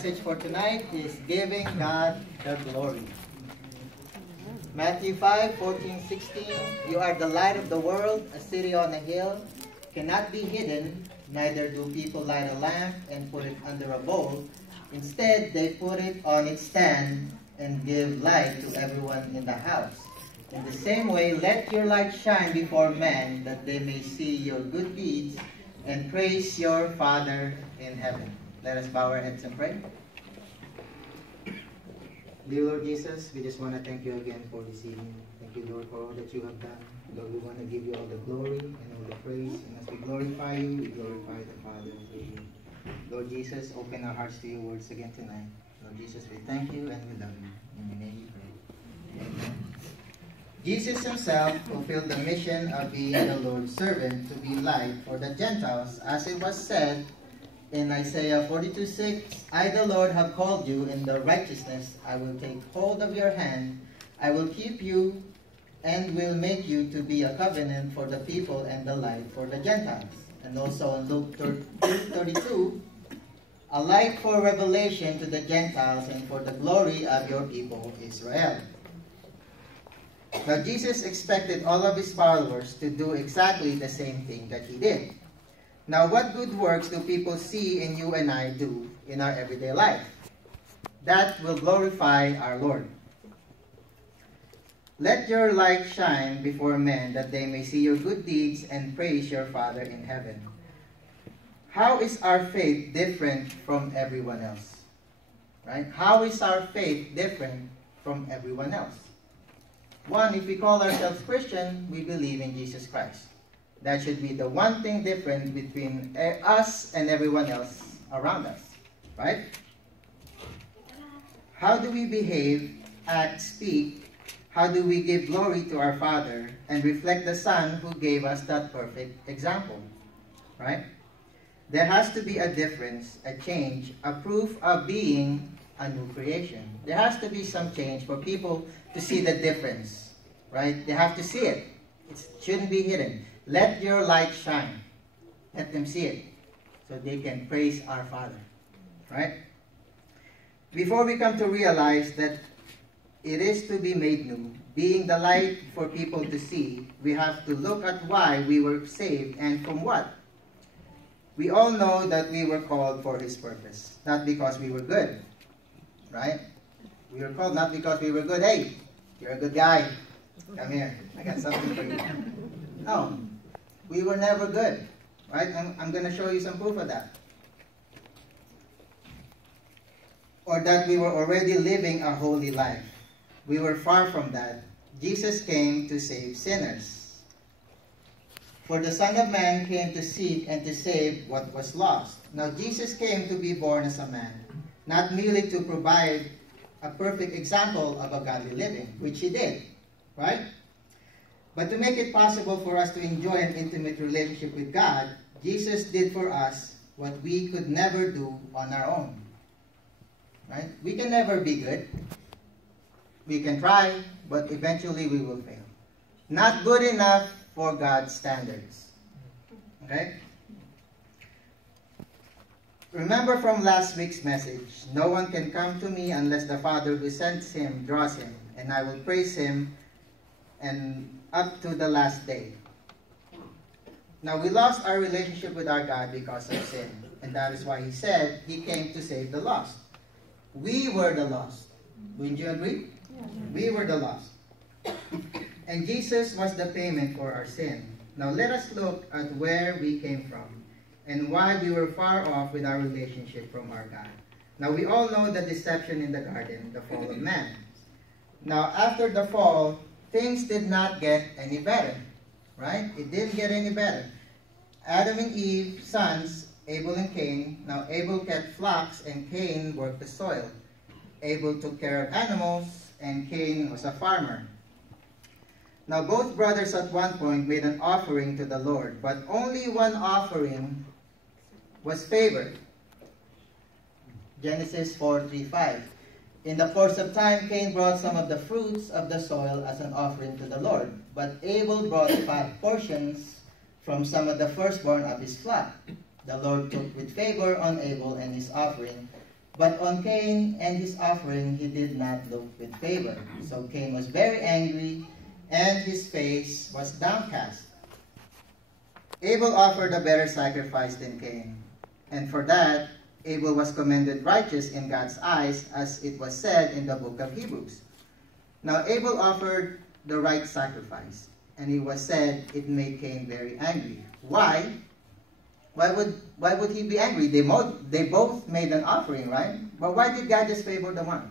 message for tonight is Giving God the Glory. Matthew 5:14-16. You are the light of the world. A city on a hill cannot be hidden, neither do people light a lamp and put it under a bowl. Instead, they put it on its stand and give light to everyone in the house. In the same way, let your light shine before men, that they may see your good deeds and praise your Father in heaven. Let us bow our heads and pray. Dear Lord Jesus, we just want to thank you again for this evening. Thank you, Lord, for all that you have done. Lord, we want to give you all the glory and all the praise. And as we glorify you, we glorify the Father through you. Lord Jesus, open our hearts to your words again tonight. Lord Jesus, we thank you and we love you. In your name we pray. Amen. Jesus himself fulfilled the mission of being the Lord's servant to be light for the Gentiles, as it was said in Isaiah 42:6, I, the Lord, have called you in the righteousness. I will take hold of your hand. I will keep you and will make you to be a covenant for the people and the light for the Gentiles. And also in Luke 32, a light for revelation to the Gentiles and for the glory of your people Israel. Now Jesus expected all of his followers to do exactly the same thing that he did. Now, what good works do people see in you and I do in our everyday life? That will glorify our Lord. Let your light shine before men, that they may see your good deeds and praise your Father in heaven. How is our faith different from everyone else? Right? How is our faith different from everyone else? One, if we call ourselves Christian, we believe in Jesus Christ. That should be the one thing different between us and everyone else around us, right? How do we behave, act, speak? How do we give glory to our Father and reflect the Son who gave us that perfect example, right? There has to be a difference, a change, a proof of being a new creation. There has to be some change for people to see the difference, right? They have to see it. It shouldn't be hidden. Let your light shine. Let them see it so they can praise our Father, right? Before we come to realize that it is to be made new, being the light for people to see, we have to look at why we were saved and from what. We all know that we were called for His purpose, not because we were good, right? We were called not because we were good. Hey, you're a good guy. Come here. I got something for you. No. We were never good, right? I'm going to show you some proof of that. Or that we were already living a holy life. We were far from that. Jesus came to save sinners. For the Son of Man came to seek and to save what was lost. Now, Jesus came to be born as a man, not merely to provide a perfect example of a godly living, which He did, right? But to make it possible for us to enjoy an intimate relationship with God, Jesus did for us what we could never do on our own. Right? We can never be good. We can try, but eventually we will fail. Not good enough for God's standards. Okay? Remember from last week's message, no one can come to me unless the Father who sends him draws him, and I will praise him and up to the last day. Now, we lost our relationship with our God because of sin. And that is why He said He came to save the lost. We were the lost. Wouldn't you agree? Yeah. We were the lost. And Jesus was the payment for our sin. Now, let us look at where we came from and why we were far off with our relationship from our God. Now, we all know the deception in the garden, the fall of man. Now, after the fall, things did not get any better, right? It didn't get any better. Adam and Eve, sons, Abel and Cain. Now, Abel kept flocks and Cain worked the soil. Abel took care of animals and Cain was a farmer. Now, both brothers at one point made an offering to the Lord, but only one offering was favored. Genesis 4:3-5. In the course of time, Cain brought some of the fruits of the soil as an offering to the Lord, but Abel brought 5 portions from some of the firstborn of his flock. The Lord took with favor on Abel and his offering, But on Cain and his offering he did not look with favor. So Cain was very angry, and his face was downcast. Abel offered a better sacrifice than Cain, and for that Abel was commended righteous in God's eyes, as it was said in the book of Hebrews. Now Abel offered the right sacrifice, and it was said it made Cain very angry. Why? Why would he be angry? They both made an offering, right? But why did God just favor the one?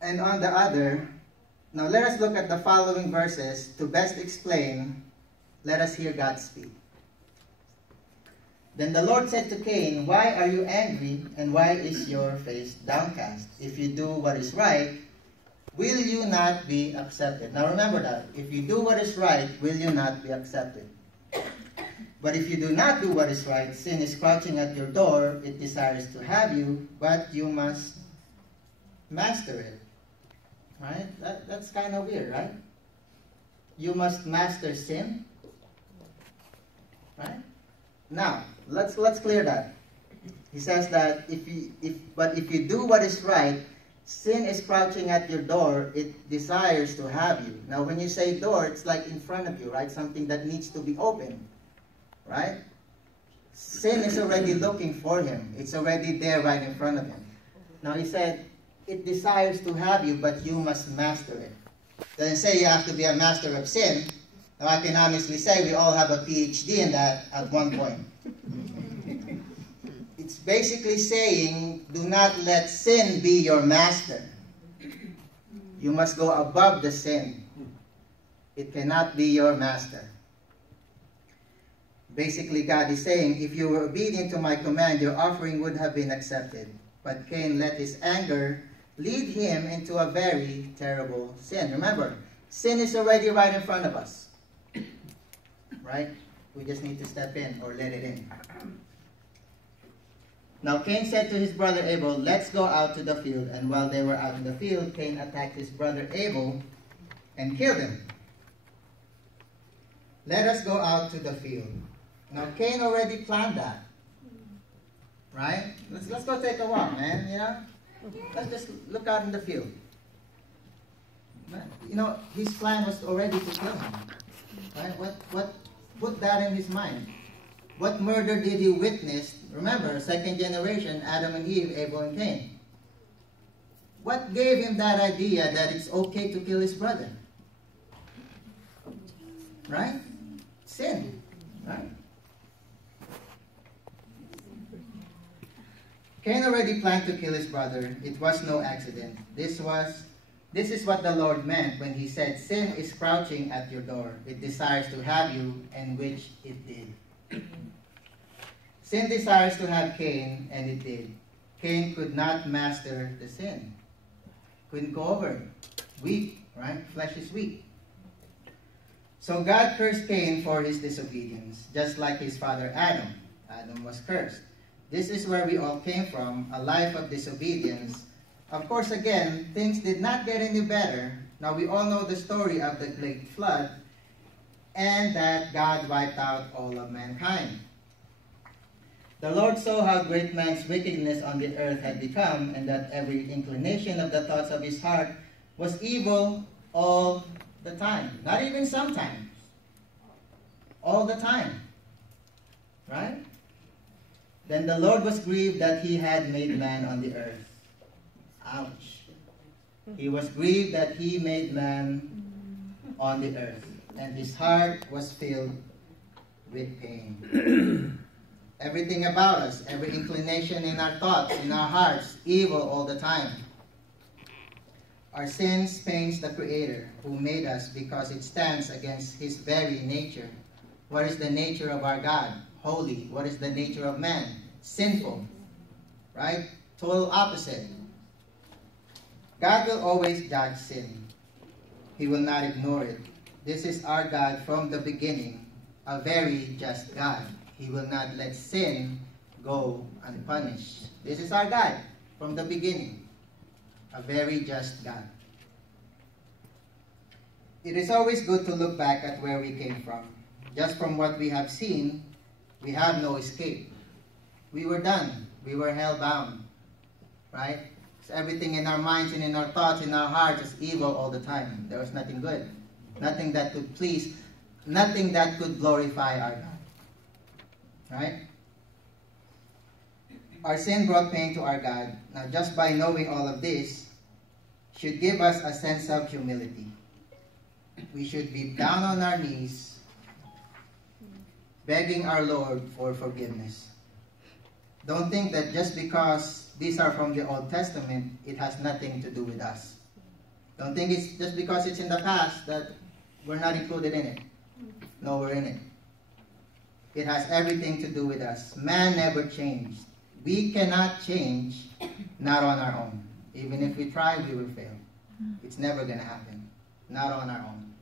And on the other, now let us look at the following verses to best explain. Let us hear God speak. Then the Lord said to Cain, "Why are you angry, and why is your face downcast? If you do what is right, will you not be accepted?" Now remember that. If you do what is right, will you not be accepted? But if you do not do what is right, sin is crouching at your door. It desires to have you, but you must master it. Right? That's kind of weird, right? You must master sin. Right? Now, let's clear that. He says that if you do what is right, sin is crouching at your door. It desires to have you. Now, when you say door, it's like in front of you, right? Something that needs to be opened, right? Sin is already looking for him. It's already there right in front of him. Now, he said, it desires to have you, but you must master it. Doesn't say you have to be a master of sin. Now, I can honestly say we all have a PhD in that at one point. It's basically saying, do not let sin be your master. You must go above the sin. It cannot be your master. Basically, God is saying, if you were obedient to my command, your offering would have been accepted. But Cain let his anger lead him into a very terrible sin. Remember, sin is already right in front of us. Right? We just need to step in or let it in. Now Cain said to his brother Abel, "Let's go out to the field." And while they were out in the field, Cain attacked his brother Abel and killed him. Let us go out to the field. Now Cain already planned that. Right? Let's go take a walk, man, you know? Let's just look out in the field. You know, his plan was already to kill him. Right? What put that in his mind? What murder did he witness? Remember, second generation, Adam and Eve, Abel and Cain. What gave him that idea that it's okay to kill his brother? Right? Sin. Right? Cain already planned to kill his brother. It was no accident. This is what the Lord meant when he said, "Sin is crouching at your door. It desires to have you," and which it did. Sin desires to have Cain, and it did. Cain could not master the sin. Couldn't go over it. Weak, right? Flesh is weak. So God cursed Cain for his disobedience, just like his father Adam. Adam was cursed. This is where we all came from, a life of disobedience. Of course, again, things did not get any better. Now, we all know the story of the great flood, and that God wiped out all of mankind. The Lord saw how great man's wickedness on the earth had become, and that every inclination of the thoughts of his heart was evil all the time. Not even sometimes. All the time. Right? Then the Lord was grieved that he had made man on the earth. Ouch. He was grieved that he made man on the earth, and his heart was filled with pain. Everything about us, every inclination in our thoughts, in our hearts, evil all the time. Our sins pains the Creator who made us, because it stands against his very nature. What is the nature of our God? Holy. What is the nature of man? Sinful. Right? Total opposite. God will always judge sin. He will not ignore it. This is our God from the beginning, a very just God. He will not let sin go unpunished. This is our God from the beginning, a very just God. It is always good to look back at where we came from. Just from what we have seen, we have no escape. we were done. We were hell-bound, right? So everything in our minds and in our thoughts, in our hearts is evil all the time. There was nothing good. Nothing that could please, nothing that could glorify our God. Right? Our sin brought pain to our God. Now, just by knowing all of this, should give us a sense of humility. We should be down on our knees, begging our Lord for forgiveness. Don't think that just because these are from the Old Testament, it has nothing to do with us. Don't think it's just because it's in the past that we're not included in it. No, we're in it. It has everything to do with us. Man never changed. We cannot change, not on our own. Even if we try, we will fail. It's never going to happen. Not on our own.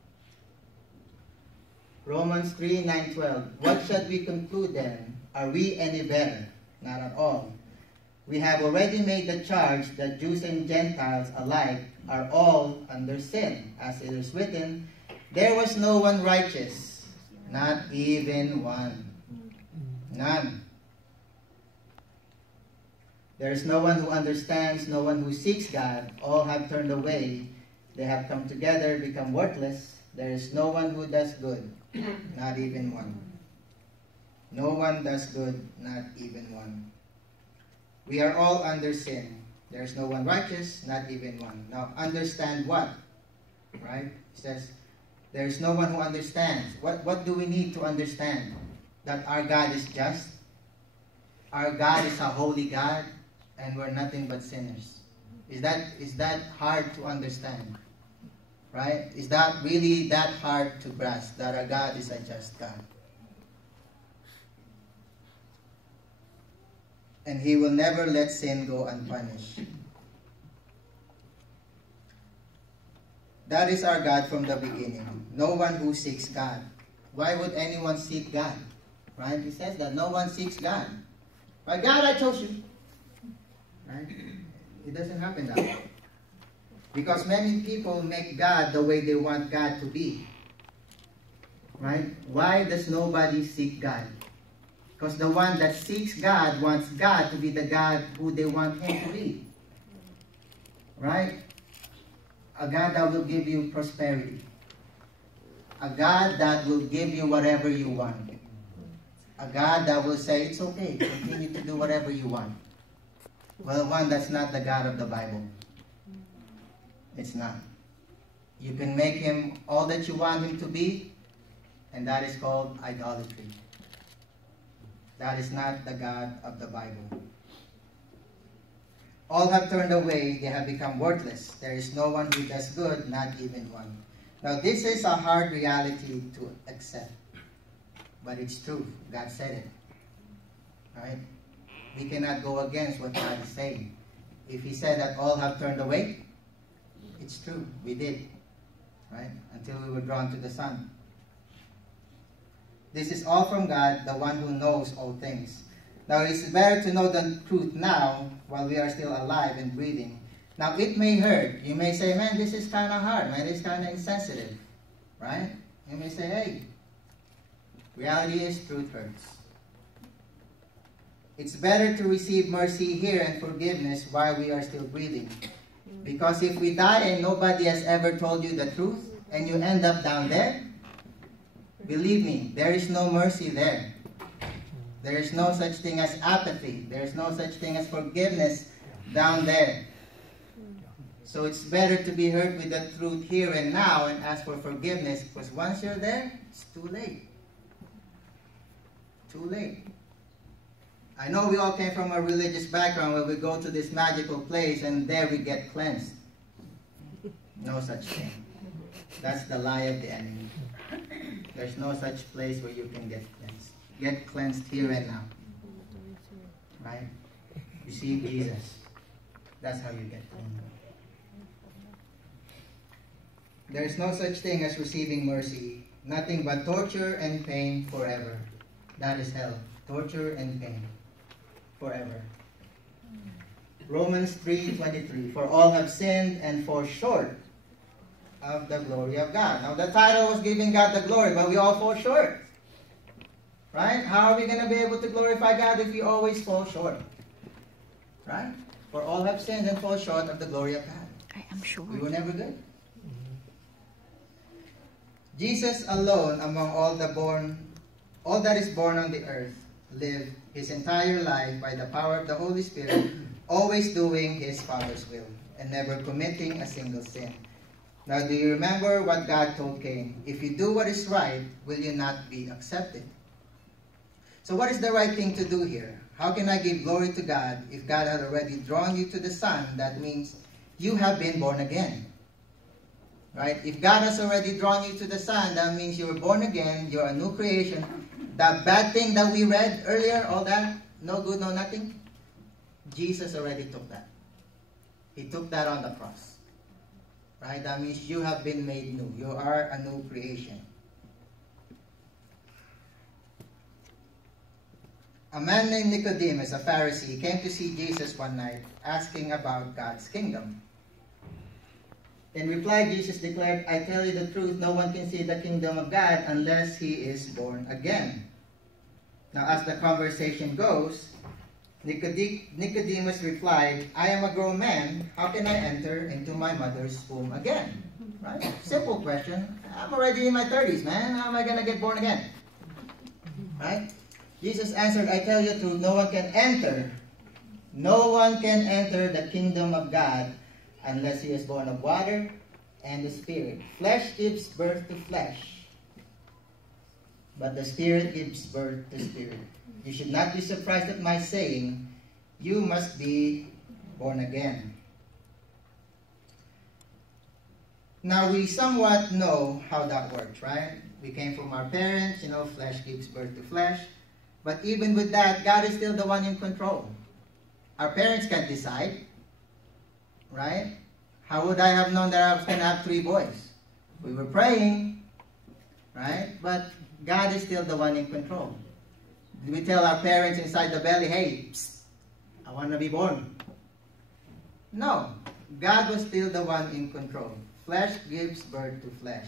Romans 3:9-12. What shall we conclude then? Are we any better? Not at all. We have already made the charge that Jews and Gentiles alike are all under sin. As it is written, there was no one righteous, not even one. None. There is no one who understands, no one who seeks God. All have turned away. They have come together, become worthless. There is no one who does good, not even one. No one does good, not even one. We are all under sin. There is no one righteous, not even one. Now, understand what? Right? It says, there is no one who understands. What do we need to understand? That our God is just. Our God is a holy God, and we're nothing but sinners. Is that hard to understand? Right? Is that really that hard to grasp, that our God is a just God? And He will never let sin go unpunished. That is our God from the beginning. No one who seeks God. Why would anyone seek God? Right? He says that no one seeks God. Right? God, I chose you. Right? It doesn't happen that way. Because many people make God the way they want God to be. Right? Why does nobody seek God? Because the one that seeks God wants God to be the God who they want Him to be. Right? A God that will give you prosperity. A God that will give you whatever you want. A God that will say, it's okay, continue to do whatever you want. Well, one, that's not the God of the Bible. It's not. You can make Him all that you want Him to be, and that is called idolatry. That is not the God of the Bible. All have turned away, they have become worthless. There is no one who does good, not even one. Now this is a hard reality to accept. But it's true. God said it. Right? We cannot go against what God is saying. If He said that all have turned away, it's true. We did. Right? Until we were drawn to the Son. This is all from God, the one who knows all things. Now, it's better to know the truth now, while we are still alive and breathing. Now, it may hurt. You may say, man, this is kind of hard. Man, this is kind of insensitive. Right? You may say, hey, reality is truth hurts. It's better to receive mercy here and forgiveness while we are still breathing. Because if we die and nobody has ever told you the truth, and you end up down there, believe me, there is no mercy there. There is no such thing as apathy. There is no such thing as forgiveness down there. So it's better to be hurt with the truth here and now and ask for forgiveness, because once you're there, it's too late. Too late. I know we all came from a religious background where we go to this magical place and there we get cleansed. No such thing. That's the lie of the enemy. There's no such place where you can get cleansed. Get cleansed here and now. Right? You see Jesus. That's how you get cleansed. There is no such thing as receiving mercy. Nothing but torture and pain forever. That is hell. Torture and pain forever. Romans 3:23. For all have sinned and fall short of the glory of God. Now the title was giving God the glory, but we all fall short. Right? How are we going to be able to glorify God if we always fall short? Right? For all have sinned and fall short of the glory of God. I am sure. We were never good. Jesus alone among all that is born on the earth, lived his entire life by the power of the Holy Spirit, always doing his Father's will and never committing a single sin. Now, do you remember what God told Cain? If you do what is right, will you not be accepted? So what is the right thing to do here? How can I give glory to God if God had already drawn you to the Son? That means you have been born again. Right? If God has already drawn you to the Son, that means you're born again, you're a new creation. That bad thing that we read earlier, all that, no good, no nothing, Jesus already took that. He took that on the cross. Right? That means you have been made new. You are a new creation. A man named Nicodemus, a Pharisee, came to see Jesus one night, asking about God's kingdom. In reply, Jesus declared, I tell you the truth, no one can see the kingdom of God unless he is born again. Now, as the conversation goes, Nicodemus replied, I am a grown man. How can I enter into my mother's womb again? Right? Simple question. I'm already in my 30s, man. How am I going to get born again? Right? Jesus answered, I tell you the truth, no one can enter the kingdom of God unless he is born of water and the Spirit. Flesh gives birth to flesh, but the Spirit gives birth to spirit. You should not be surprised at my saying, you must be born again. Now, we somewhat know how that works, right? We came from our parents, flesh gives birth to flesh. But even with that, God is still the one in control. Our parents can't decide, right? How would I have known that I was going to have 3 boys? We were praying, right? But God is still the one in control. Did we tell our parents inside the belly, hey, psst, I want to be born? No. God was still the one in control. Flesh gives birth to flesh.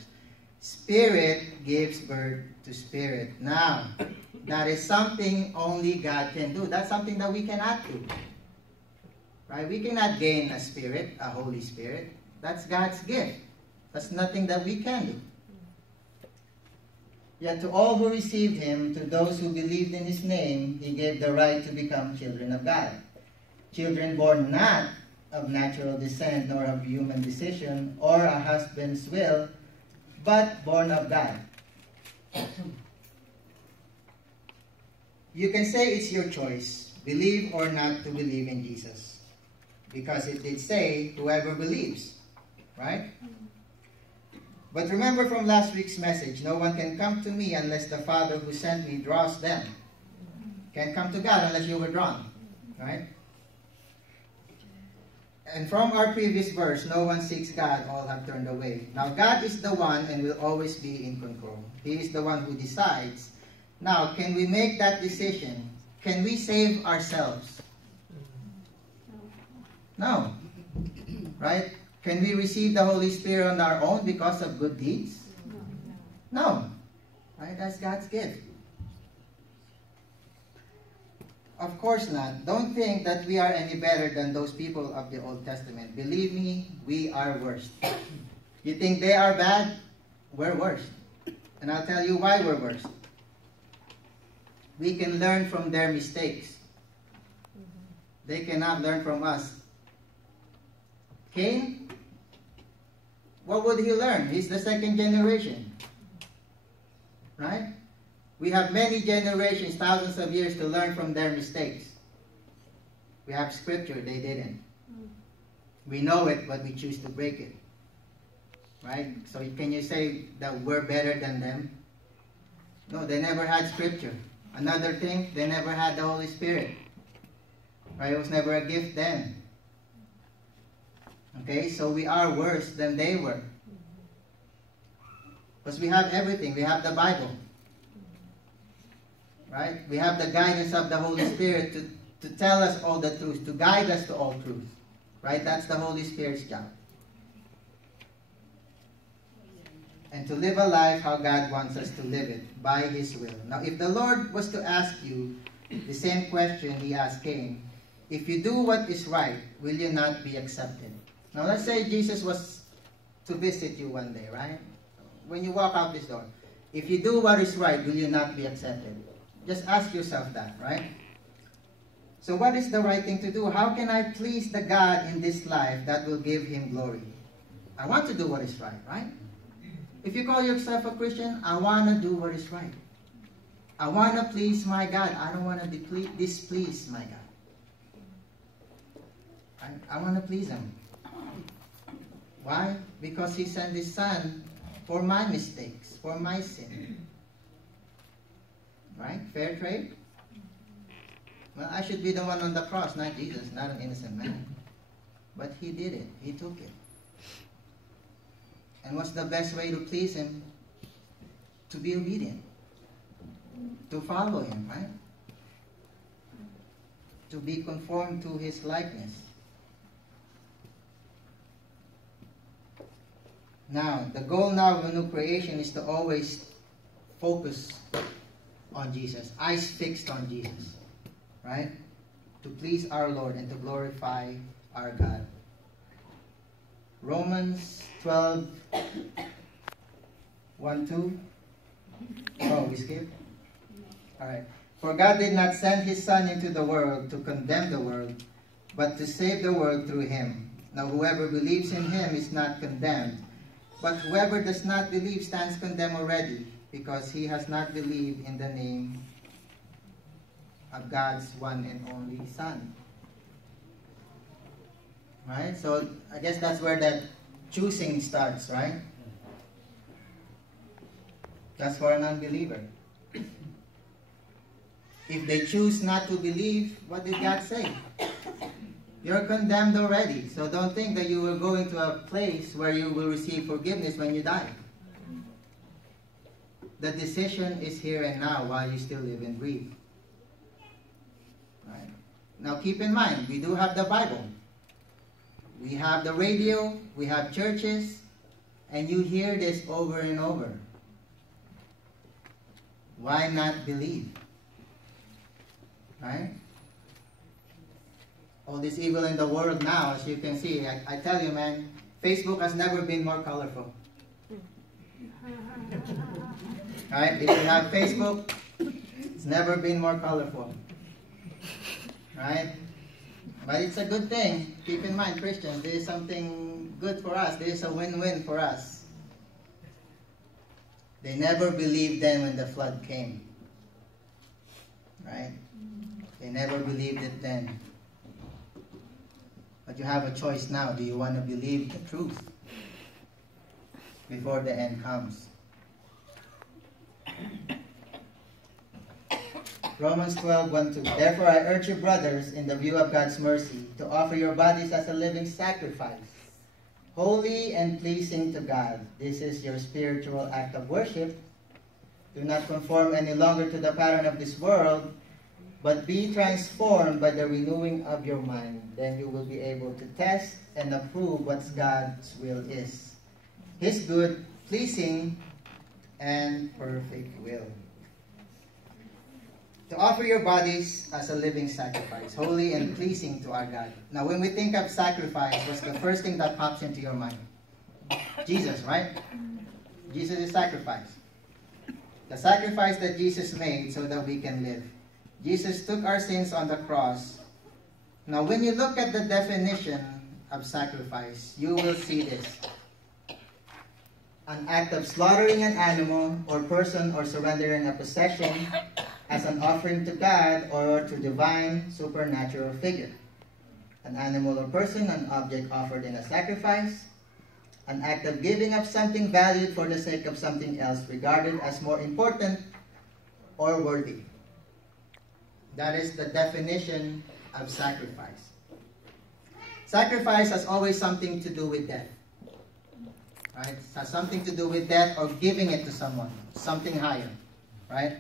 Spirit gives birth to spirit. Now, that is something only God can do. That's something that we cannot do. Right? We cannot gain a spirit, a Holy Spirit. That's God's gift. That's nothing that we can do. Yet to all who received him, to those who believed in his name, he gave the right to become children of God. Children born not of natural descent, nor of human decision, or a husband's will, but born of God. You can say it's your choice, believe or not to believe in Jesus. Because it did say, whoever believes, right? But remember from last week's message, no one can come to me unless the Father who sent me draws them. Can't come to God unless you were drawn, right? And from our previous verse, no one seeks God, all have turned away. Now, God is the one and will always be in control. He is the one who decides. Now, can we make that decision? Can we save ourselves? No. Right? Can we receive the Holy Spirit on our own because of good deeds? No. Right? That's God's gift. Of course not. Don't think that we are any better than those people of the Old Testament. Believe me, we are worse. You think they are bad? We're worse. And I'll tell you why we're worse. We can learn from their mistakes. They cannot learn from us. Cain, what would he learn? He's the second generation. Right? We have many generations, thousands of years to learn from their mistakes. We have scripture, they didn't. We know it, but we choose to break it. Right? So can you say that we're better than them? No, they never had scripture. Another thing, they never had the Holy Spirit. Right? It was never a gift then. Okay, so we are worse than they were. Because we have everything. We have the Bible. Right? We have the guidance of the Holy Spirit to tell us all the truth, to guide us to all truth. Right? That's the Holy Spirit's job. and to live a life how God wants us to live it, by His will. Now, if the Lord was to ask you the same question He asked Cain, if you do what is right, will you not be accepted? Now, let's say Jesus was to visit you one day, right? When you walk out this door, if you do what is right, will you not be accepted? Just ask yourself that, right? So what is the right thing to do? How can I please the God in this life that will give Him glory? I want to do what is right, right? If you call yourself a Christian, I want to do what is right. I want to please my God. I don't want to displease my God. I want to please Him. Why? Because He sent His Son for my mistakes, for my sin. Right? Fair trade? Well, I should be the one on the cross, not Jesus, not an innocent man. But He did it. He took it. And what's the best way to please Him? To be obedient. To follow Him, right? To be conformed to His likeness. Now, the goal now of a new creation is to always focus on Jesus. Eyes fixed on Jesus. Right? To please our Lord and to glorify our God. Romans 12, 1, 2. Oh, we skipped? Alright. For God did not send His Son into the world to condemn the world, but to save the world through Him. Now whoever believes in Him is not condemned, but whoever does not believe stands condemned already, because he has not believed in the name of God's one and only Son. Right? So I guess that's where that choosing starts, right? That's for an unbeliever. If they choose not to believe, what did God say? You're condemned already. So don't think that you will go into a place where you will receive forgiveness when you die. The decision is here and now while you still live and breathe. Right? Now keep in mind, we do have the Bible. We have the radio, we have churches, and you hear this over and over. Why not believe? Right? All this evil in the world now, as you can see, I tell you, man, Facebook has never been more colorful. Right? If you have Facebook, it's never been more colorful. Right? But it's a good thing. Keep in mind, Christians, there is something good for us. There is a win-win for us. They never believed then when the flood came. Right? They never believed it then. But you have a choice now. Do you want to believe the truth before the end comes? Romans 12, 1, 2. Therefore I urge you, brothers, in the view of God's mercy, to offer your bodies as a living sacrifice, holy and pleasing to God. This is your spiritual act of worship. Do not conform any longer to the pattern of this world, but be transformed by the renewing of your mind. Then you will be able to test and approve what God's will is, His good, pleasing, and perfect will. To offer your bodies as a living sacrifice, holy and pleasing to our God. Now, when we think of sacrifice, what's the first thing that pops into your mind? Jesus, right? Jesus is sacrifice. The sacrifice that Jesus made so that we can live. Jesus took our sins on the cross. Now, when you look at the definition of sacrifice, you will see this. An act of slaughtering an animal or person or surrendering a possession as an offering to God or to divine supernatural figure. An animal or person, an object offered in a sacrifice. An act of giving up something valued for the sake of something else regarded as more important or worthy. That is the definition of sacrifice. Sacrifice has always something to do with death. Right? It has something to do with death or giving it to someone, something higher. Right?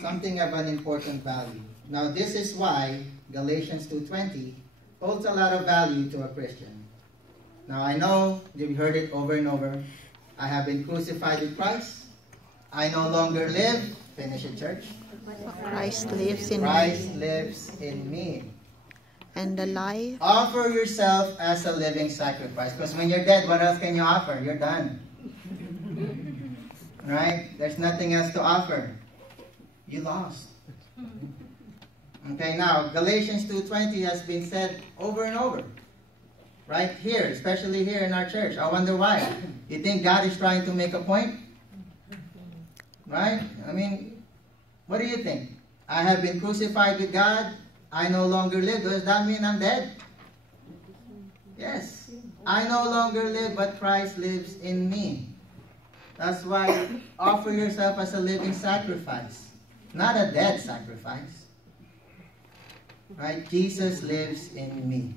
Something of an important value. Now this is why Galatians 2:20 holds a lot of value to a Christian. Now I know you've heard it over and over. I have been crucified with Christ. I no longer live. Finish it, church. Christ lives in Christ me. lives in me. And the life. Offer yourself as a living sacrifice. Because when you're dead, what else can you offer? You're done. Right? There's nothing else to offer. You lost. Okay, now, Galatians 2:20 has been said over and over. Right here, especially here in our church. I wonder why. You think God is trying to make a point? Right? I mean, what do you think? I have been crucified with God. I no longer live. Does that mean I'm dead? Yes. I no longer live, but Christ lives in me. That's why offer yourself as a living sacrifice. Not a dead sacrifice. Right? Jesus lives in me.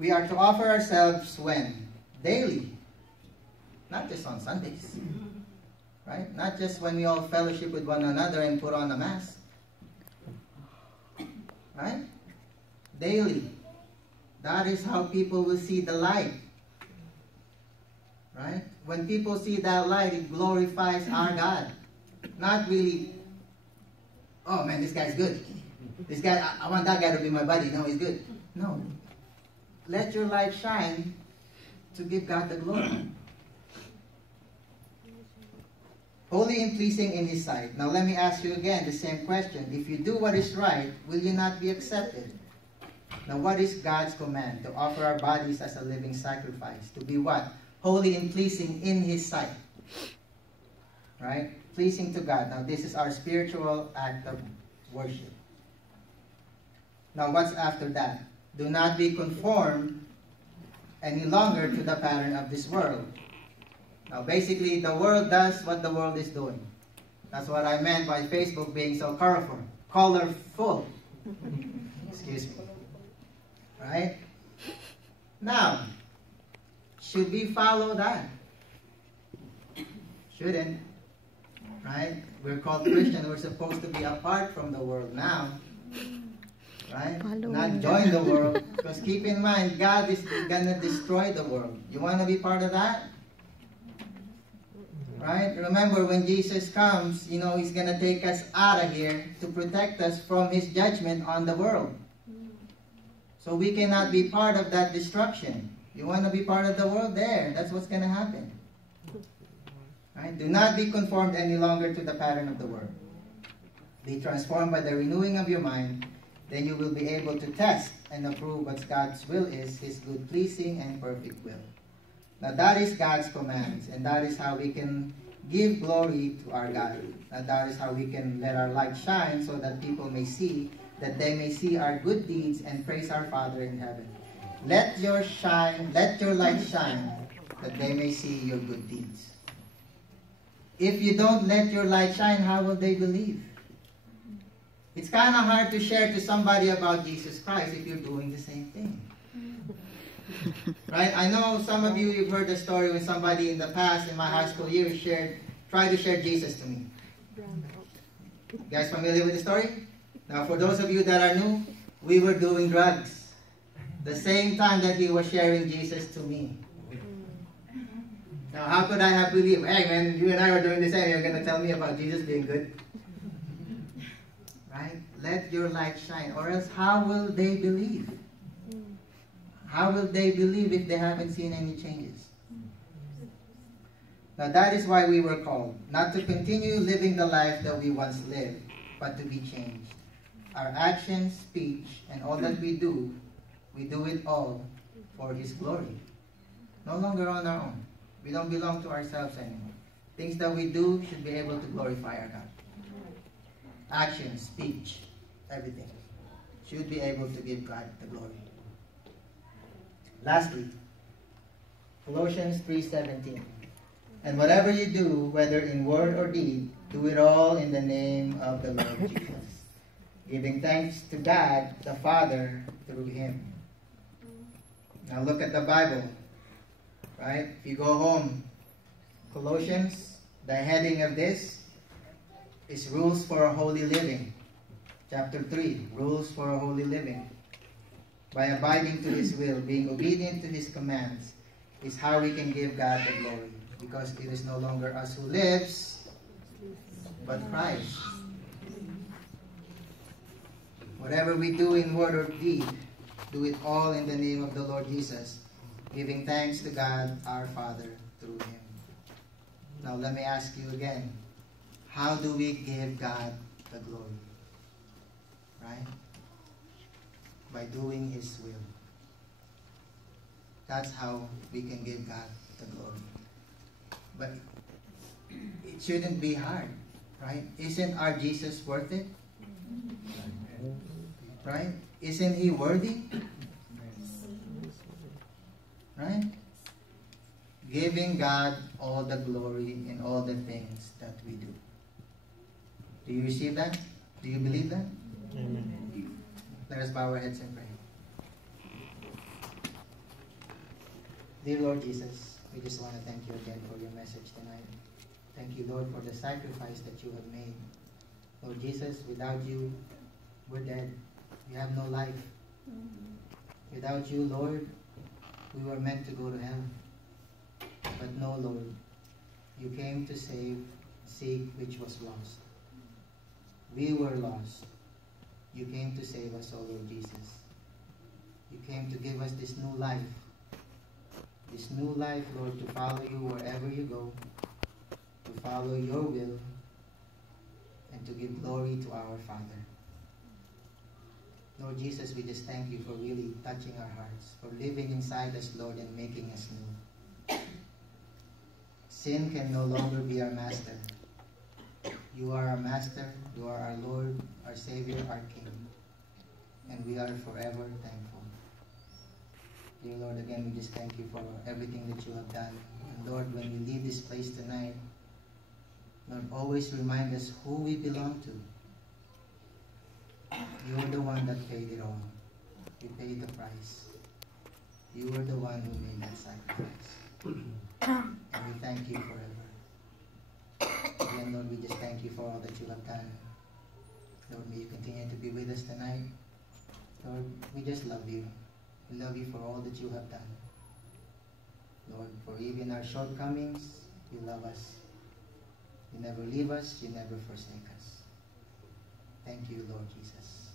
We are to offer ourselves when? Daily. Not just on Sundays. Right? Not just when we all fellowship with one another and put on a mask. Right? Daily. That is how people will see the light. Right? When people see that light, it glorifies our God. Not really, oh man, this guy's good. This guy, I want that guy to be my buddy. No, he's good. No. Let your light shine to give God the glory. Holy and pleasing in His sight. Now let me ask you again the same question. If you do what is right, will you not be accepted? Now what is God's command? To offer our bodies as a living sacrifice. To be what? Holy and pleasing in His sight. Right? Pleasing to God. Now this is our spiritual act of worship. Now what's after that? Do not be conformed any longer to the pattern of this world. Now basically the world does what the world is doing. That's what I meant by Facebook being so colorful. Excuse me. Right? Now, should we follow that? Shouldn't. Right? We're called Christian. We're supposed to be apart from the world now. Right? Not join the world. Because keep in mind, God is going to destroy the world. You want to be part of that? Right? Remember, when Jesus comes, He's going to take us out of here to protect us from His judgment on the world. So we cannot be part of that destruction. You want to be part of the world? There. That's what's going to happen. Right? Do not be conformed any longer to the pattern of the world. Be transformed by the renewing of your mind. Then you will be able to test and approve what God's will is, His good, pleasing, and perfect will. Now that is God's commands, and that is how we can give glory to our God. Now that is how we can let our light shine so that people may see, that they may see our good deeds and praise our Father in heaven. Let your light shine, that they may see your good deeds. If you don't let your light shine, how will they believe? It's kind of hard to share to somebody about Jesus Christ if you're doing the same thing. Right? I know some of you've heard the story when somebody in the past, in my high school years, tried to share Jesus to me. You guys familiar with the story? Now, for those of you that are new, we were doing drugs the same time that he was sharing Jesus to me. Now, how could I have believed, hey man, you and I were doing the same, you're going to tell me about Jesus being good? Right? Let your light shine, or else how will they believe? How will they believe if they haven't seen any changes? Now that is why we were called, not to continue living the life that we once lived, but to be changed. Our actions, speech, and all that we do it all for His glory. No longer on our own. We don't belong to ourselves anymore. Things that we do should be able to glorify our God. Actions, speech, everything should be able to give God the glory. Lastly, Colossians 3:17. And whatever you do, whether in word or deed, do it all in the name of the Lord Jesus, giving thanks to God the Father through Him. Now look at the Bible, right? If you go home, Colossians, the heading of this is Rules for a Holy Living. Chapter 3, Rules for a Holy Living. by abiding to His will, being obedient to His commands, is how we can give God the glory. Because it is no longer us who lives, but Christ. Whatever we do in word or deed, do it all in the name of the Lord Jesus, giving thanks to God our Father through Him. Now let me ask you again, how do we give God the glory? Right? By doing His will. That's how we can give God the glory. But it shouldn't be hard, right? Isn't our Jesus worth it? Right? Isn't He worthy? Right? Giving God all the glory in all the things that we do. Do you receive that? Do you believe that? Amen. Let us bow our heads and pray. Dear Lord Jesus, we just want to thank you again for your message tonight. Thank you, Lord, for the sacrifice that you have made. Lord Jesus, without you, we're dead. We have no life. Without you, Lord, we were meant to go to hell. But no, Lord, you came to seek which was lost. We were lost. You came to save us, O Lord Jesus. You came to give us this new life. This new life, Lord, to follow you wherever you go, to follow your will, and to give glory to our Father. Lord Jesus, we just thank you for really touching our hearts, for living inside us, Lord, and making us new. Sin can no longer be our master. You are our master, you are our Lord, our Savior, our King, and we are forever thankful. Dear Lord, again, we just thank you for everything that you have done. And Lord, when we leave this place tonight, Lord, always remind us who we belong to. You are the one that paid it all. You paid the price. You were the one who made that sacrifice. And we thank you forever. Again, Lord, we just thank you for all that you have done. Lord, may you continue to be with us tonight. Lord, we just love you. We love you for all that you have done. Lord, for even our shortcomings, you love us. You never leave us, you never forsake us. Thank you, Lord Jesus.